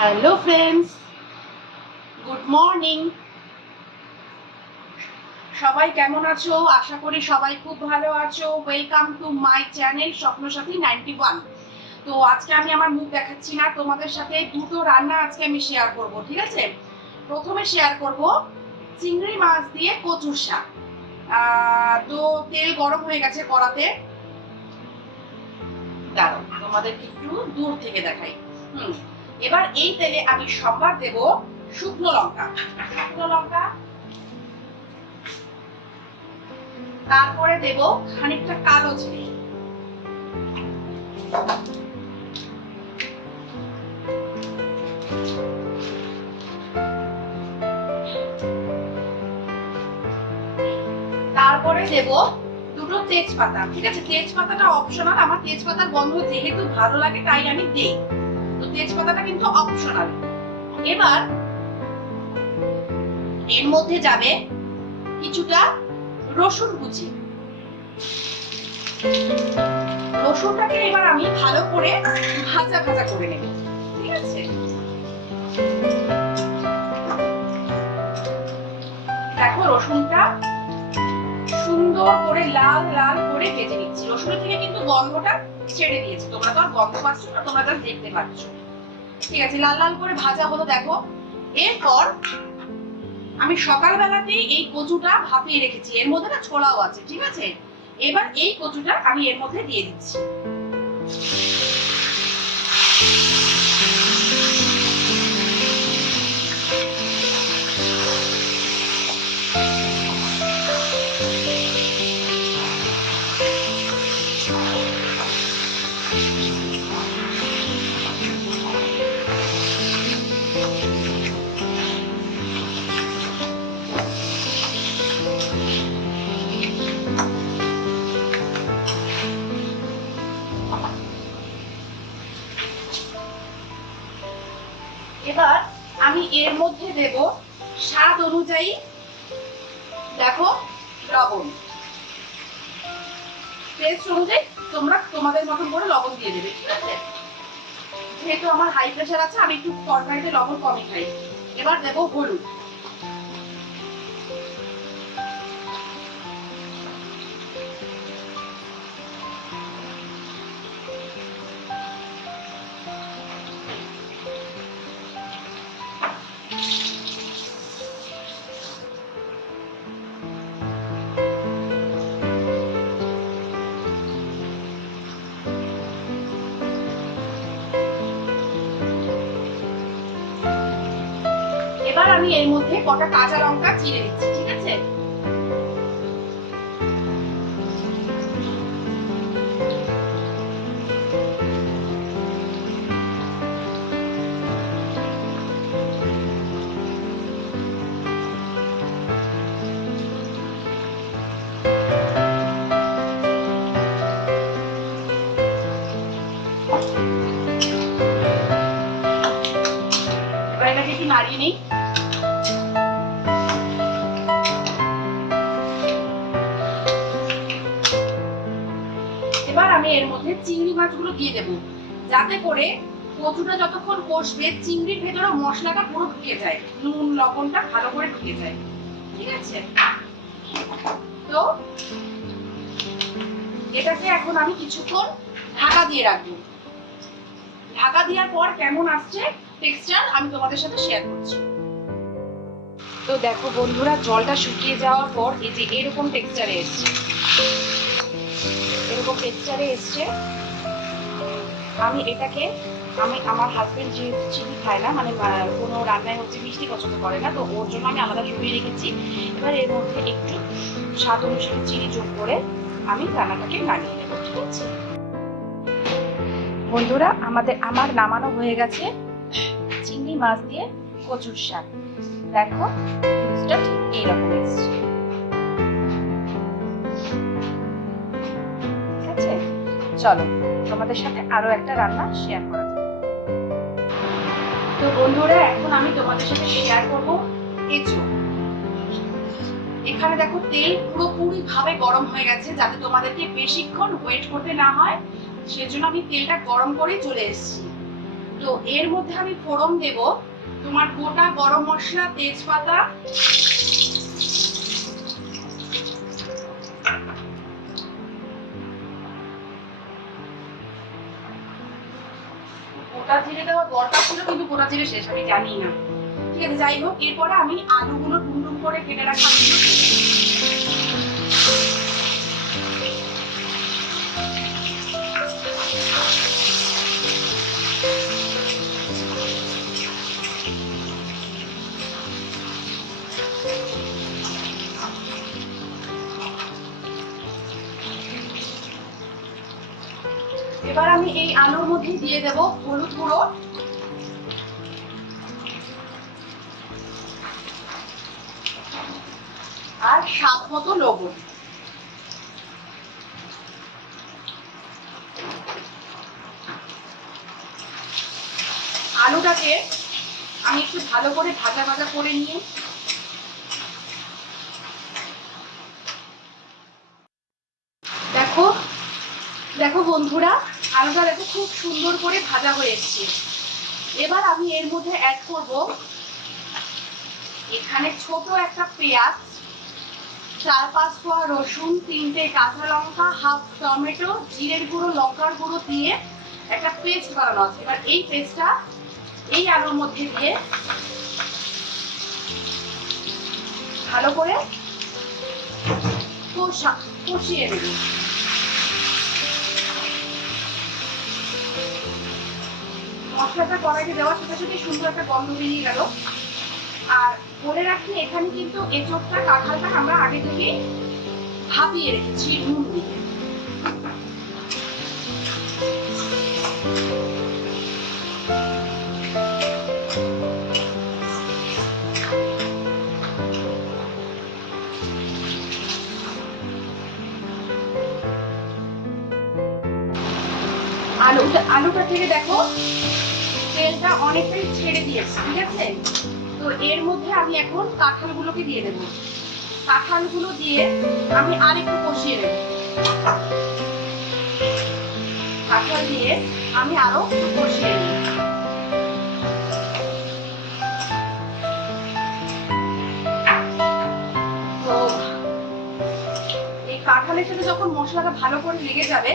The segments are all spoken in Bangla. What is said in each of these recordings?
Hello friends, good morning. সবাই কেমন আছো? আশা করি সবাই খুব ভালো আছো। Welcome to my channel Swapnasathi 91। তো আজকে আমি আমার মুখ দেখাচ্ছি না, তোমাদের সাথে দুটো রান্না আজকে আমি শেয়ার করব, ঠিক আছে? প্রথমে শেয়ার করব চিংড়ি মাছ দিয়ে কচুর শাক। তো তেল গরম হয়ে গেছে কড়াতে। দাঁড়াও, তোমাদেরকে একটু দূর থেকে দেখাই। এবার এই তেলে আমি সম্বার দেব শুকনো লঙ্কা, তারপরে দেব খানিকটা কালো জিরে, তারপরে দেব দুটো তেজপাতা। ঠিক আছে, তেজপাতাটা অপশনাল, আমার তেজপাতার গন্ধ যেহেতু ভালো লাগে তাই আমি দেই, তো তেজপাতাটা কিন্তু অপশনাল। এবার এর মধ্যে যাবে কিছুটা রসুন কুচি। রসুনটাকে এবার আমি ভালো করে ভাজা ভাজা করে নেব, ঠিক আছে? দেখো রসুনটা সুন্দর করে লাল লাল করে ভেজে নিচ্ছি। রসুনের থেকে কিন্তু গন্ধটা ছেড়ে দিয়েছে, তোমরা তো আর গন্ধ পাচ্ছ না, তোমরা জাস্ট দেখতে পাচ্ছ। ঠিক আছে, লাল লাল করে ভাজা হলো দেখো। এরপর আমি সকালবেলাতেই এই কচুটা ভাপিয়ে রেখেছি, এর মধ্যে না ছোলাও আছে, ঠিক আছে? এবার এই কচুটা আমি এর মধ্যে দিয়ে দিচ্ছি। এবার আমি এর মধ্যে দেব স্বাদ অনুযায়ী, দেখো, লবণ। টেস্ট অনুযায়ী তোমরা তোমাদের মতন করে লবণ দিয়ে দেবে, ঠিক আছে? যেহেতু আমার হাই প্রেশার আছে, আমি একটু তরকারিতে লবণ কমই খাই। এবার দেব হলুদ। এবার আমি এর মধ্যে কটা কাঁচা লঙ্কা চিড়ে দিচ্ছি, ঠিক আছে? এবার এটাকে একটু নাড়িয়ে নিই। এবার আমি এর মধ্যে চিংড়ি মাছগুলো দিয়ে দেবো, যাতে করে কচুটা যতক্ষণ কষবে চিংড়ির ভেতরে মশলাটা পুরো ঢুকে যায়, নুন লবণটা ভালো করে ঢুকে যায়, ঠিক আছে? তো এটাকে এখন আমি কিছুক্ষণ ঢাকা দিয়ে রাখবো। ঢাকা দেওয়ার পর কেমন আসছে টেক্সচার আমি তোমাদের সাথে শেয়ার করছি। তো দেখো বন্ধুরা, জলটা শুকিয়ে যাওয়ার পর এই যে এরকম টেক্সচারে এসছে, এরকম টেক্সচারে এসছে। আমি এটাকে, আমার হাজবেন্ড যেহেতু চিনি খায় না, মানে কোনো রান্নায় হচ্ছে মিষ্টি পছন্দ করে না, তো ওর জন্য আমি আলাদা ডুবিয়ে রেখেছি। এবার এর মধ্যে একটু স্বাদ অনুসারে চিনি যোগ করে আমি রান্নাটাকে নামিয়ে নেব, ঠিক আছে? বন্ধুরা, আমার নামানো হয়ে গেছে চিংড়ি মাছ দিয়ে কচুর শাক। দেখো লুকসটা ঠিক এইরকম এসছে, ঠিক আছে? চলো তোমাদের সাথে আরো একটা রান্না শেয়ার করা যাক। তো বন্ধুরা, এখন আমি তোমাদের সাথে শেয়ার করবো এঁচোড়। এখানে দেখো তেল পুরোপুরি ভাবে গরম হয়ে গেছে, যাতে তোমাদেরকে বেশিক্ষণ ওয়েট করতে না হয়, সেজন্য আমি তেলটা গরম করে চলে এসেছি। তো এর মধ্যে আমি ফোড়ন দেব তোমার গোটা গরম মশলা, তেজপাতা, গোটা জিরে দেওয়ার দরকার ছিল কিন্তু গোটা জিরে শেষ, আমি জানি না। ঠিক আছে, যাই হোক, এরপরে আমি আলুগুলো টুনটুন করে কেটে রাখা এবার আমি এই আলুর মধ্যে দিয়ে দেব হলুদ গুঁড়ো, আর স্বাদ মতো লবণ। আলুটাকে আমি একটু ভালো করে ভাজা ভাজা করে নিয়ে দেখো দেখো বন্ধুরা, আলুটা দেখো খুব সুন্দর করে ভাজা হয়ে এসছে। এবার আমি এর মধ্যে অ্যাড করব এখানে ছোট একটা পেঁয়াজ, 4-5 কোয়া রসুন, 3টে কাঁচা লঙ্কা, হাফ টমেটো, জিরের গুঁড়ো, লঙ্কার গুঁড়ো দিয়ে একটা পেস্ট বানানো আছে। এবার এই পেস্টটা এই আলুর মধ্যে দিয়ে ভালো করে কষিয়ে নেব। মশলাটা কড়াইতে দেওয়ার সাথে সাথে সুন্দর একটা গন্ধ বেরিয়ে গেল। আর বলে রাখি, এখানে কিন্তু এঁচোড়টা, কাঁঠালটা আমরা আগে থেকে ভাপিয়ে রেখেছি নুন দিয়ে। আলুটা থেকে দেখো তেলটা অনেকটাই ছেড়ে দিয়েছে, ঠিক আছে? তো এর মধ্যে আমি এখন কাঁঠালগুলোকে দিয়ে দেবো। কাঁঠালগুলো দিয়ে আমি আরেকটু কষিয়ে নেব। কাঁঠাল দিয়ে আমি আরো কষিয়ে নেব। তো এই কাঁঠালের সাথে যখন মশলাটা ভালো করে লেগে যাবে,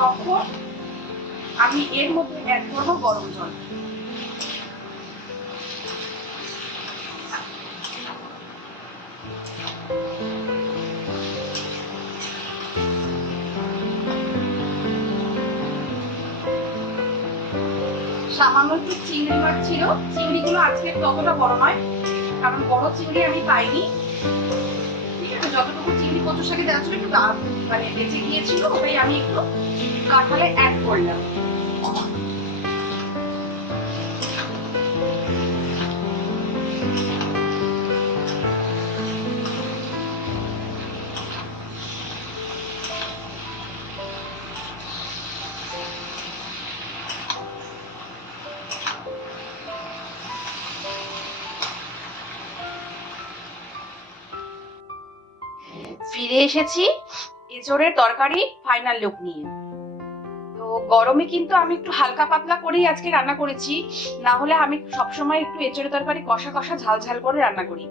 তখন আমি এর মধ্যে অ্যাড করবো গরম জল। সামান্য একটু চিংড়ি মাছ ছিল, চিংড়িগুলো আজকে ততটা বড় নয়, কারণ বড় চিংড়ি আমি পাইনি। ঠিক আছে, যতটুকু চিংড়ি কচুর শাকে দেওয়া ছিল একটু মানে বেঁচে গিয়েছিল, ওটাই আমি একটু কাঁঠালে অ্যাড করলাম। ফিরে এসেছি এঁচোড়ের তরকারি ফাইনাল লুক নিয়ে। তো গরমে কিন্তু আমি একটু হালকা পাতলা করেই আজকে রান্না করেছি, না হলে আমি সবসময় একটু এঁচোড়ের তরকারি কষা কষা ঝাল ঝাল করে রান্না করি।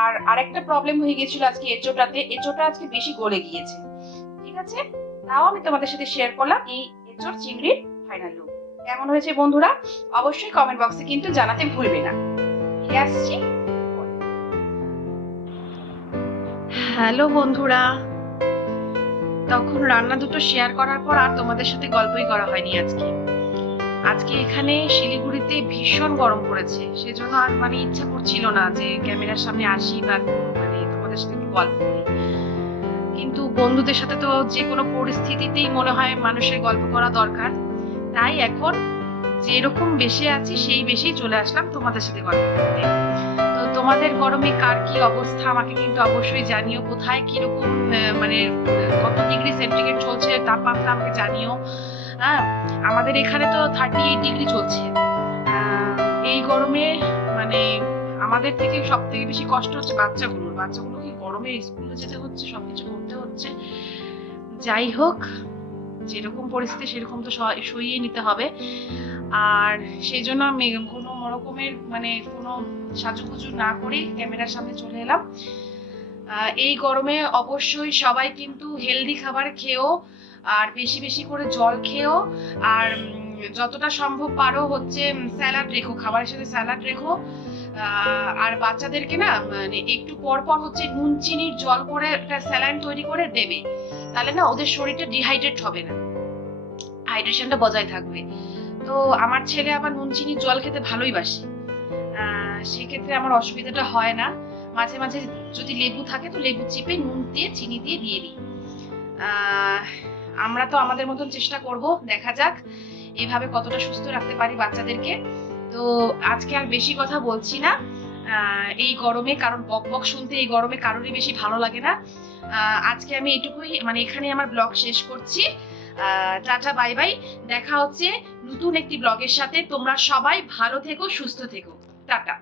আর আরেকটা প্রবলেম হয়ে গেছিল আজকে এঁচোড়টা আজকে বেশি গলে গিয়েছে। ঠিক আছে, তাও আমি তোমাদের সাথে শেয়ার করলাম এই এঁচোড় চিংড়ির ফাইনাল লুক। কেমন হয়েছে বন্ধুরা অবশ্যই কমেন্ট বক্সে কিন্তু জানাতে ভুলবে না। ফিরে আসছি। হ্যালো বন্ধুরা, তখন রান্না দুটো শেয়ার করার পর আর তোমাদের সাথে গল্পই করা হয়নি। আজকে এখানে শিলিগুড়িতে ভীষণ গরম পড়েছে, সেজন্য আর মানে ইচ্ছা করছিল না যে ক্যামেরার সামনে আসি বা মানে তোমাদের সাথে গল্প করি। কিন্তু বন্ধুদের সাথে তো যে কোনো পরিস্থিতিতেই মনে হয় মানুষের গল্প করা দরকার, তাই এখন যেরকম বেশে আছি সেই বেশেই চলে আসলাম তোমাদের সাথে গল্প করতে। তো তোমাদের গরমে কার কি অবস্থা আমাকে কিন্তু অবশ্যই জানিও, কোথায় কিরকম মানে কত ডিগ্রি সেন্টিগ্রেড চলছে তাপমাত্রা আমাকে জানিও। হ্যাঁ, আমাদের এখানে তো 38 ডিগ্রি চলছে। এই গরমে মানে আমাদের থেকে সব থেকে বেশি কষ্ট হচ্ছে বাচ্চাগুলোকে গরমে স্কুলে যেতে হচ্ছে, সবকিছু করতে হচ্ছে। যাই হোক, যেরকম পরিস্থিতি সেরকম তো সইয়ে নিতে হবে। আর সেই জন্য আমি কোনো রকমের মানে কোনো সাজুগুজু না করে ক্যামেরার সামনে চলে এলাম। এই গরমে অবশ্যই সবাই কিন্তু হেলদি খাবার খেও, আর বেশি বেশি করে জল খেও, আর যতটা সম্ভব পারো হচ্ছে স্যালাড রেখো, খাবারের সাথে স্যালাড রেখো। আর বাচ্চাদেরকে না মানে একটু পর পর হচ্ছে নুন চিনির জল করে একটা স্যালাইন তৈরি করে দেবে, তাহলে না ওদের শরীরটা ডিহাইড্রেট হবে না, হাইড্রেশনটা বজায় থাকবে। তো আমার ছেলে আবার নুন চিনির জল খেতে ভালোই বাসে, সেক্ষেত্রে আমার অসুবিধাটা হয় না। মাঝে মাঝে যদি লেবু থাকে তো লেবু চিপে নুন দিয়ে চিনি দিয়ে দিয়ে দিই। আমরা তো আমাদের মতন চেষ্টা করব, দেখা যাক এভাবে কতটা সুস্থ রাখতে পারি বাচ্চাদেরকে। তো আজকে আর বেশি কথা বলছি না এই গরমে, কারণ বক বক শুনতে এই গরমে কারোরই বেশি ভালো লাগে না। আজকে আমি এটুকুই মানে এখানে আমার ব্লগ শেষ করছি। টাটা বাই বাই, দেখা হচ্ছে নতুন একটি ব্লগের সাথে। তোমরা সবাই ভালো থেকো, সুস্থ থেকো, টাটা।